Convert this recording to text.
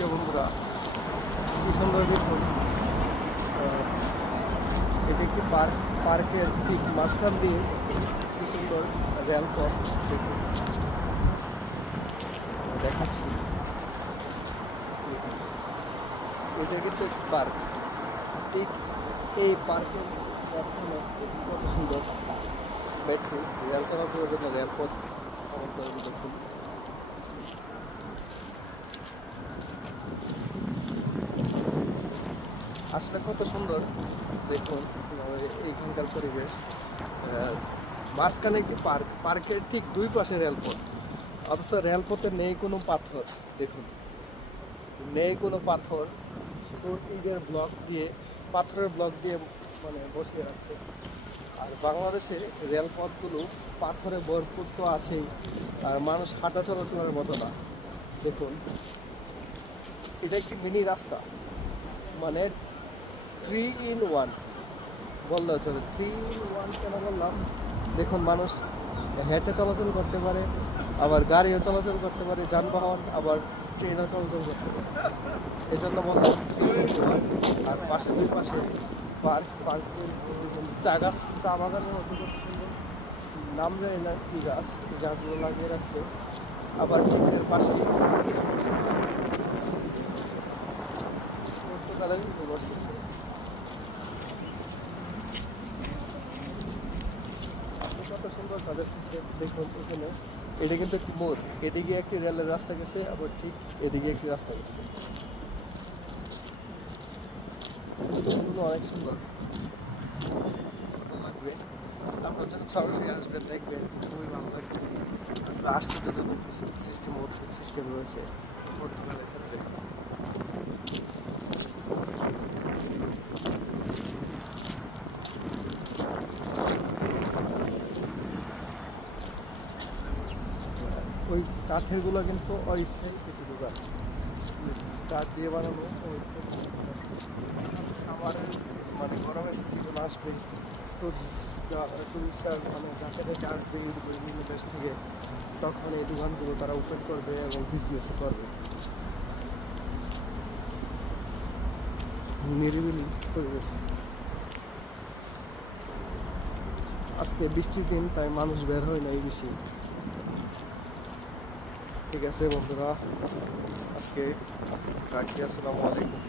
প্রিয় বন্ধুরা, কি সুন্দর দেখুন। এটা একটি পার্ক। পার্কের ঠিক মাঝখান দিয়ে কি সুন্দর রেলপথ দেখুন, দেখাচ্ছি। এটা কিন্তু একটি পার্ক। ঠিক এই পার্কের মাঝখানে কত সুন্দর দেখুন, রেল চলাচলের জন্য রেলপথ স্থাপন করেছে দেখুন। আসলে কত সুন্দর দেখুন এইখানকার পরিবেশ। মাঝখানে একটি পার্ক, পার্কের ঠিক দুই পাশে রেলপথ, অথচ রেলপথে নেই কোনো পাথর। দেখুন, নেই কোনো পাথর, শুধু ইটের ব্লক দিয়ে, পাথরের ব্লক দিয়ে মানে বসিয়ে আছে। আর বাংলাদেশে রেলপথগুলো পাথরে ভরপুর তো আছেই, আর মানুষ হাঁটা চলাচলের মতো না। দেখুন, এটা একটি মিনি রাস্তা, মানে 3 in 1 বললেও চলে। 3 in 1 কেন বললাম? দেখুন, মানুষ হেঁটে চলাচল করতে পারে, আবার গাড়িও চলাচল করতে পারে, যানবাহন, আবার ট্রেনও চলাচল করতে পারে। এই জন্য বললাম 3 in 1। আর পাশে দুই পাশে পার্ক, পার্কের চা গাছ, চা বাগানের মধ্যে খুব সুন্দর, নাম জানি না কি গাছ, এই গাছগুলো লাগিয়ে রাখছে। আবার এর পাশে পর্তুগালের ইউনিভার্সিটি। কত সুন্দর তাদের সিস্টেম দেখুন। এখানে এটা কিন্তু একটি মোড়, এদিকে একটি রেলের রাস্তা গেছে, আবার ঠিক এদিকে একটি রাস্তা গেছে। সিস্টেমগুলো অনেক সুন্দর, ভালো লাগবে। আপনারা যখন সরাসরি আসবেন দেখবেন, খুবই ভালো লাগবে। আশ্চর্যজনক কিছু সিস্টেম, অদ্ভুত সিস্টেম রয়েছে পর্তুগালের ক্ষেত্রে। ওই কাঠেরগুলো কিন্তু অস্থায়ী কিছু দোকান, কাঠ দিয়ে বানানো সামারের মানে গরমের সিজন আসবে, টুরিস্টরা মানে যাকে থেকে আসবে বিভিন্ন দেশ থেকে, তখন এই দোকানগুলো তারা ওপেন করবে এবং বিজনেস করবে। নিরিবিলি পরিবেশ। আজকে বৃষ্টির দিন, তাই মানুষ বের হয় নাই বেশি। ঠিক আছে বন্ধুরা, আজকে রাখি। আসসালামু আলাইকুম।